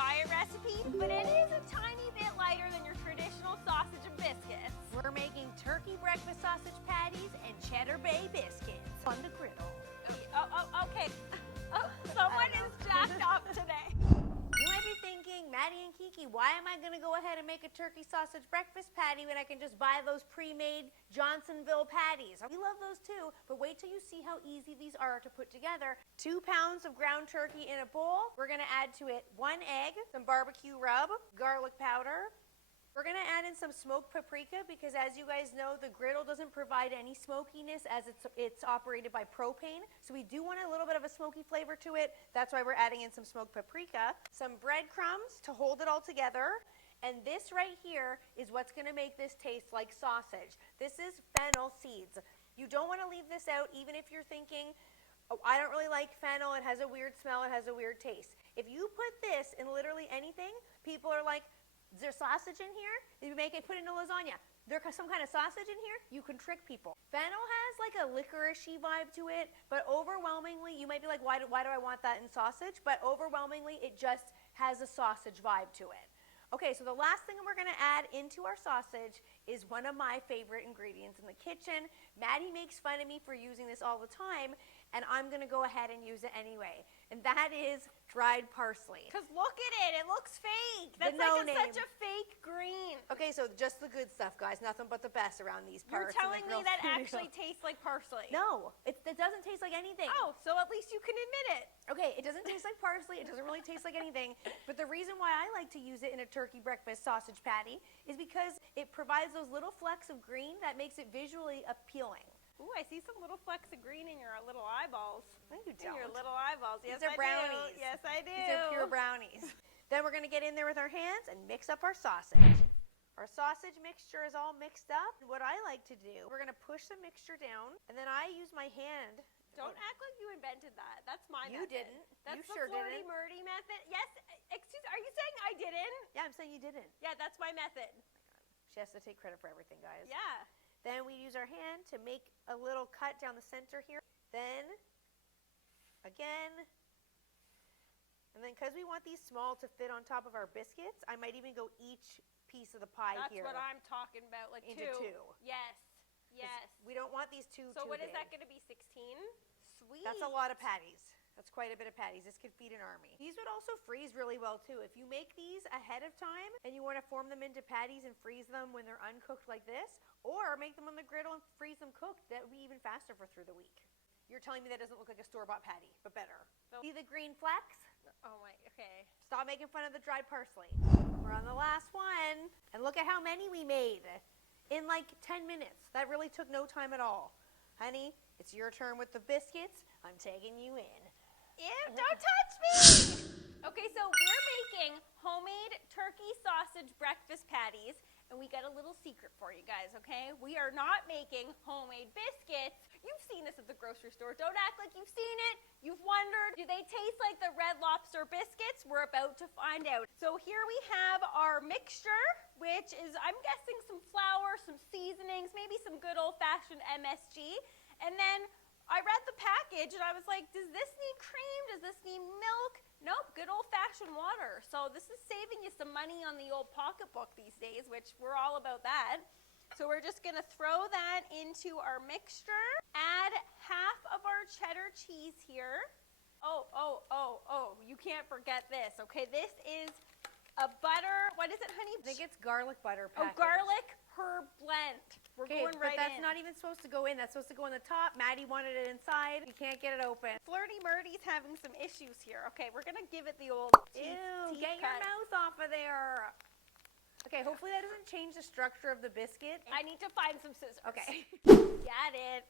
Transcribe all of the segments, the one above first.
diet recipe, but it is a tiny bit lighter than your traditional sausage and biscuits. We're making turkey breakfast sausage patties and cheddar bay biscuits on the griddle. Okay. Oh, someone is jacked up today. You might be thinking, Maddie and Kiki, why am I going to go ahead and make a turkey sausage breakfast patty when I can just buy those pre-made Johnsonville patties? We love those too, but wait till you see how easy these are to put together. 2 pounds of ground turkey in a bowl. We're going to add to it 1 egg, some barbecue rub, garlic powder. We're going to add in some smoked paprika because, as you guys know, the griddle doesn't provide any smokiness as it's operated by propane. So we do want a little bit of a smoky flavor to it. That's why we're adding in some smoked paprika, some breadcrumbs to hold it all together. And this right here is what's going to make this taste like sausage. This is fennel seeds. You don't want to leave this out even if you're thinking, oh, I don't really like fennel. It has a weird smell. It has a weird taste. If you put this in literally anything, people are like, is there sausage in here? If you make it, put it in a lasagna. There's some kind of sausage in here? You can trick people. Fennel has like a licorice-y vibe to it, but overwhelmingly, you might be like, why do I want that in sausage? But overwhelmingly, it just has a sausage vibe to it. Okay, so the last thing we're gonna add into our sausage is one of my favorite ingredients in the kitchen. Maddie makes fun of me for using this all the time, and I'm gonna go ahead and use it anyway. And that is dried parsley. Because look at it, it looks fake. That's like such a fake green. Okay, so just the good stuff, guys. Nothing but the best around these parts. You're telling me that actually tastes like parsley? No, it doesn't taste like anything. Oh, so at least you can admit it. Okay, it doesn't taste like parsley. It doesn't really taste like anything. But the reason why I like to use it in a turkey breakfast sausage patty is because it provides those little flecks of green that makes it visually appealing. Ooh, I see some little flecks of green in your little eyeballs. No, you don't. In your little eyeballs. Yes, These are brownies. Do. Yes, I do. These are pure brownies. Then we're going to get in there with our hands and mix up our sausage. Our sausage mixture is all mixed up. What I like to do, we're going to push the mixture down, and then I use my hand. Don't act like you invented that. That's my method. You didn't. That's you sure the didn't. flirty-murdy method. Yes. Excuse. Are you saying I didn't? Yeah, I'm saying you didn't. Yeah, that's my method. Oh my God. She has to take credit for everything, guys. Yeah. Then we use our hand to make a little cut down the center here. Then, again, and then because we want these small to fit on top of our biscuits, I might even go each piece of the pie here. That's what I'm talking about, like into two. Yes, yes. We don't want these too So what big. is that going to be, 16? Sweet. That's a lot of patties. That's quite a bit of patties. This could feed an army. These would also freeze really well too. If you make these ahead of time and you want to form them into patties and freeze them when they're uncooked like this, or make them on the griddle and freeze them cooked, that would be even faster for through the week. You're telling me that doesn't look like a store-bought patty, but better. So, see the green flecks? Oh my, okay. Stop making fun of the dried parsley. We're on the last one, and look at how many we made in like 10 minutes. That really took no time at all. Honey, it's your turn with the biscuits. I'm taking you in. Ew, don't touch me! Okay, so we're making homemade turkey sausage breakfast patties, and we got a little secret for you guys, okay? We are not making homemade biscuits. You've seen this at the grocery store. Don't act like you've seen it. You've wondered, do they taste like the Red Lobster biscuits? We're about to find out. So here we have our mixture, which is, I'm guessing, some flour, some seasonings, maybe some good old-fashioned MSG, and then I read the package and I was like, does this need cream? Does this need milk? Nope, good old-fashioned water. So this is saving you some money on the old pocketbook these days, which we're all about that. So we're just gonna throw that into our mixture. Add half of our cheddar cheese here. Oh, you can't forget this, okay? This is a butter, what is it, honey? I think it's garlic butter package. Oh, garlic herb blend. We're going right in. But that's not even supposed to go in. That's supposed to go on the top. Maddie wanted it inside. You can't get it open. Flirty Murdy's having some issues here. Okay, we're going to give it the old teeth get cut. your mouth off of there. Okay, hopefully that doesn't change the structure of the biscuit. I need to find some scissors. Okay. Got it.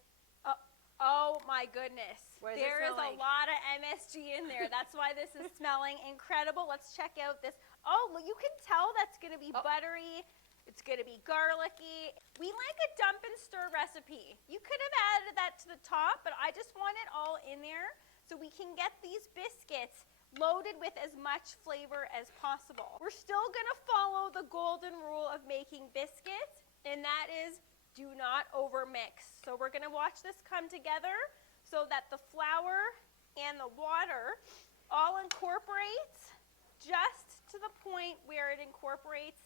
Oh my goodness. There is a lot of MSG in there. That's why this is smelling incredible. Let's check out this. Oh, you can tell that's going to be buttery. It's going to be garlicky. We like a dump and stir recipe. You could have added that to the top, but I just want it all in there so we can get these biscuits loaded with as much flavor as possible. We're still going to follow the golden rule of making biscuits, and that is do not overmix. So we're going to watch this come together so that the flour and the water all incorporate just to the point where it incorporates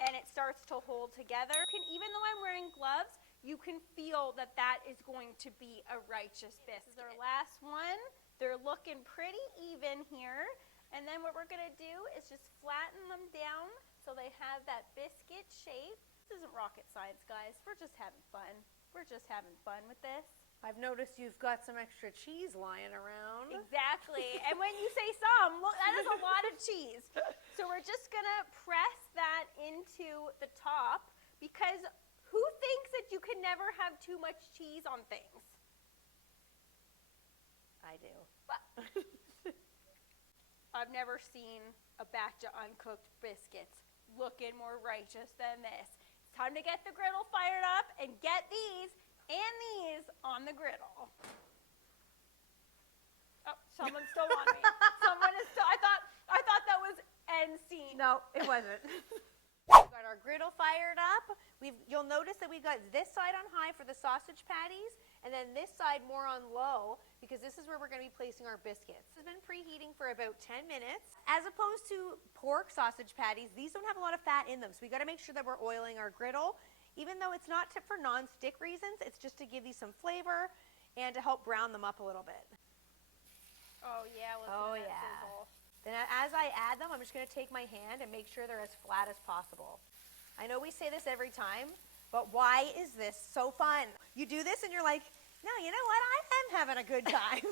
and it starts to hold together. Even though I'm wearing gloves, you can feel that that is going to be a righteous biscuit. This is our last one. They're looking pretty even here. And then what we're gonna do is just flatten them down so they have that biscuit shape. This isn't rocket science, guys. We're just having fun. We're just having fun with this. I've noticed you've got some extra cheese lying around. Exactly. And when you say some, look, that is a lot of cheese. So we're just gonna press that into the top because who thinks that you can never have too much cheese on things? I do. I've never seen a batch of uncooked biscuits looking more righteous than this. It's time to get the griddle fired up and get these and these on the griddle. Oh, someone's still on me. Someone is still, I thought that was end scene. No, it wasn't. We've got our griddle fired up. You'll notice that we've got this side on high for the sausage patties, and then this side more on low, because this is where we're going to be placing our biscuits. This has been preheating for about 10 minutes. As opposed to pork sausage patties, these don't have a lot of fat in them, so we got to make sure that we're oiling our griddle. Even though it's not for non-stick reasons, it's just to give these some flavor and to help brown them up a little bit. Oh yeah, listen to that sizzle. Then as I add them, I'm just going to take my hand and make sure they're as flat as possible. I know we say this every time, but why is this so fun? You do this and you're like, no, you know what? I am having a good time.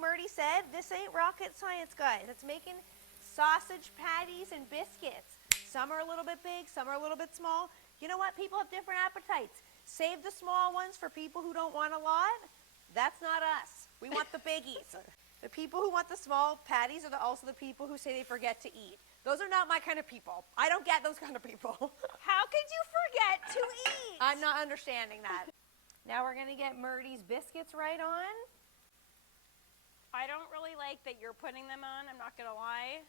Murdy said, this ain't rocket science, guys. It's making sausage patties and biscuits. Some are a little bit big, some are a little bit small. You know what? People have different appetites. Save the small ones for people who don't want a lot. That's not us. We want the biggies. The people who want the small patties are also the people who say they forget to eat. Those are not my kind of people. I don't get those kind of people. How could you forget to eat? I'm not understanding that. Now we're going to get Murdy's biscuits right on. I don't really like that you're putting them on. I'm not going to lie.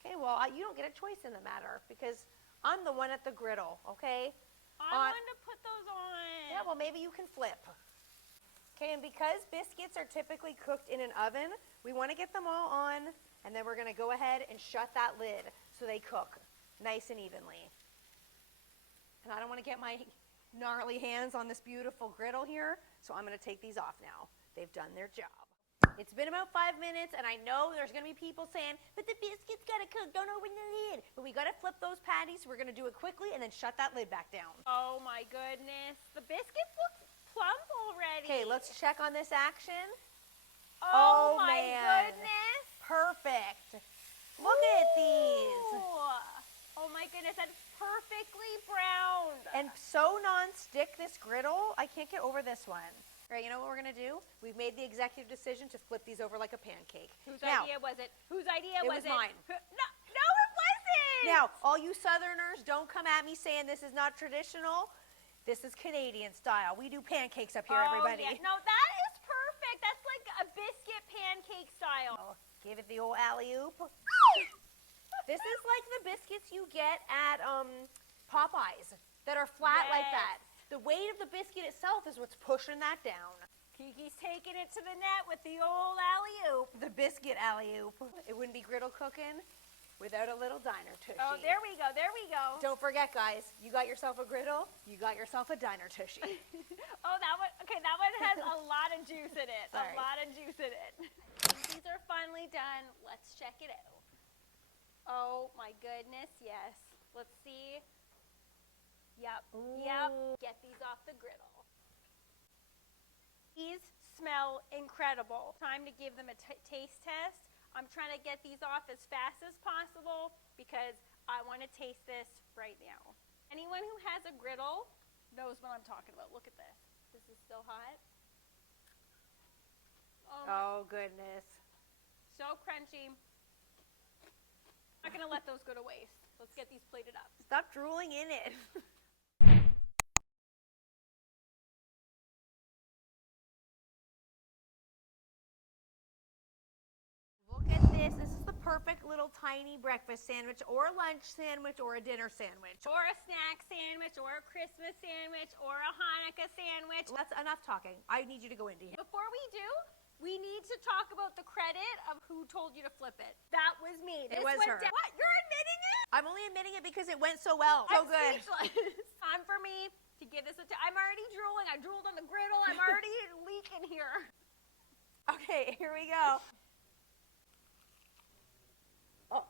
Okay, well, you don't get a choice in the matter because I'm the one at the griddle, okay? I wanted to put those on. Yeah, well, maybe you can flip. Okay, and because biscuits are typically cooked in an oven, we want to get them all on, and then we're going to go ahead and shut that lid so they cook nice and evenly. And I don't want to get my gnarly hands on this beautiful griddle here, so I'm going to take these off now. They've done their job. It's been about 5 minutes, and I know there's going to be people saying, but the biscuits got to cook, don't open the lid. But we got to flip those patties, so we're going to do it quickly and then shut that lid back down. Oh my goodness. The biscuits look plump already. Okay, let's check on this action. Oh my man. goodness. Perfect. Look at these. Oh my goodness, that's perfectly browned. And so non-stick, this griddle, I can't get over this one. All right, you know what we're going to do? We've made the executive decision to flip these over like a pancake. Whose idea was it? Whose idea was it? It was mine. No, it wasn't. Now, all you Southerners, don't come at me saying this is not traditional. This is Canadian style. We do pancakes up here, everybody. Yeah. No, that is perfect. That's like a biscuit pancake style. Give it the old alley-oop. This is like the biscuits you get at Popeyes that are flat like that. The weight of the biscuit itself is what's pushing that down. Kiki's taking it to the net with the old alley-oop. The biscuit alley-oop. It wouldn't be griddle cooking without a little diner tushy. Oh, there we go, there we go. Don't forget, guys, you got yourself a griddle, you got yourself a diner tushy. Oh, that one, okay, that one has a lot of juice in it. Sorry. A lot of juice in it. These are finally done. Let's check it out. Oh my goodness, yes. Let's see. Yep, yep. Get these off the griddle. These smell incredible. Time to give them a taste test. I'm trying to get these off as fast as possible because I want to taste this right now. Anyone who has a griddle knows what I'm talking about. Look at this. This is still hot. Oh, goodness. So crunchy. I'm not going to let those go to waste. Let's get these plated up. Stop drooling in it. Look at this. This is the perfect little tiny breakfast sandwich or lunch sandwich or a dinner sandwich. Or a snack sandwich or a Christmas sandwich or a Hanukkah sandwich. That's enough talking. I need you to go into here. Before we do, We need to talk about the credit of who told you to flip it. That was me. It was her. What? You're admitting it? I'm only admitting it because it went so well. So I'm good. speechless. Time for me to give this I'm already drooling. I drooled on the griddle. I'm already leaking here. Okay, here we go. Oh.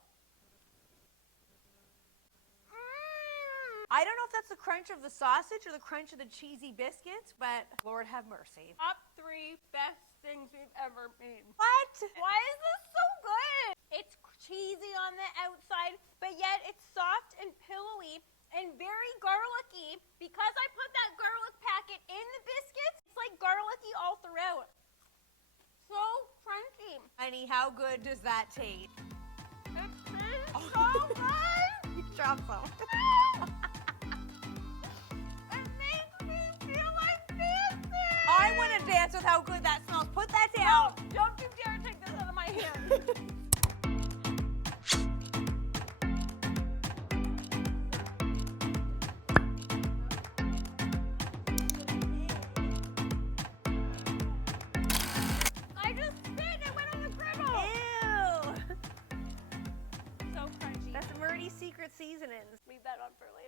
I don't know if that's the crunch of the sausage or the crunch of the cheesy biscuits, but Lord have mercy. Top 3 best things we've ever made. What? Why is this so good? It's cheesy on the outside, but yet it's soft and pillowy and very garlicky. Because I put that garlic packet in the biscuits, it's like garlicky all throughout. So crunchy. Honey, how good does that taste? It tastes so good. You dropped some. It makes me feel like dancing. I want to dance with how good that smells. Put that down. No, don't you dare take this out of my hand. I just spit. It went on the griddle. Ew. So crunchy. That's Murdy's secret seasonings. Leave that on for later.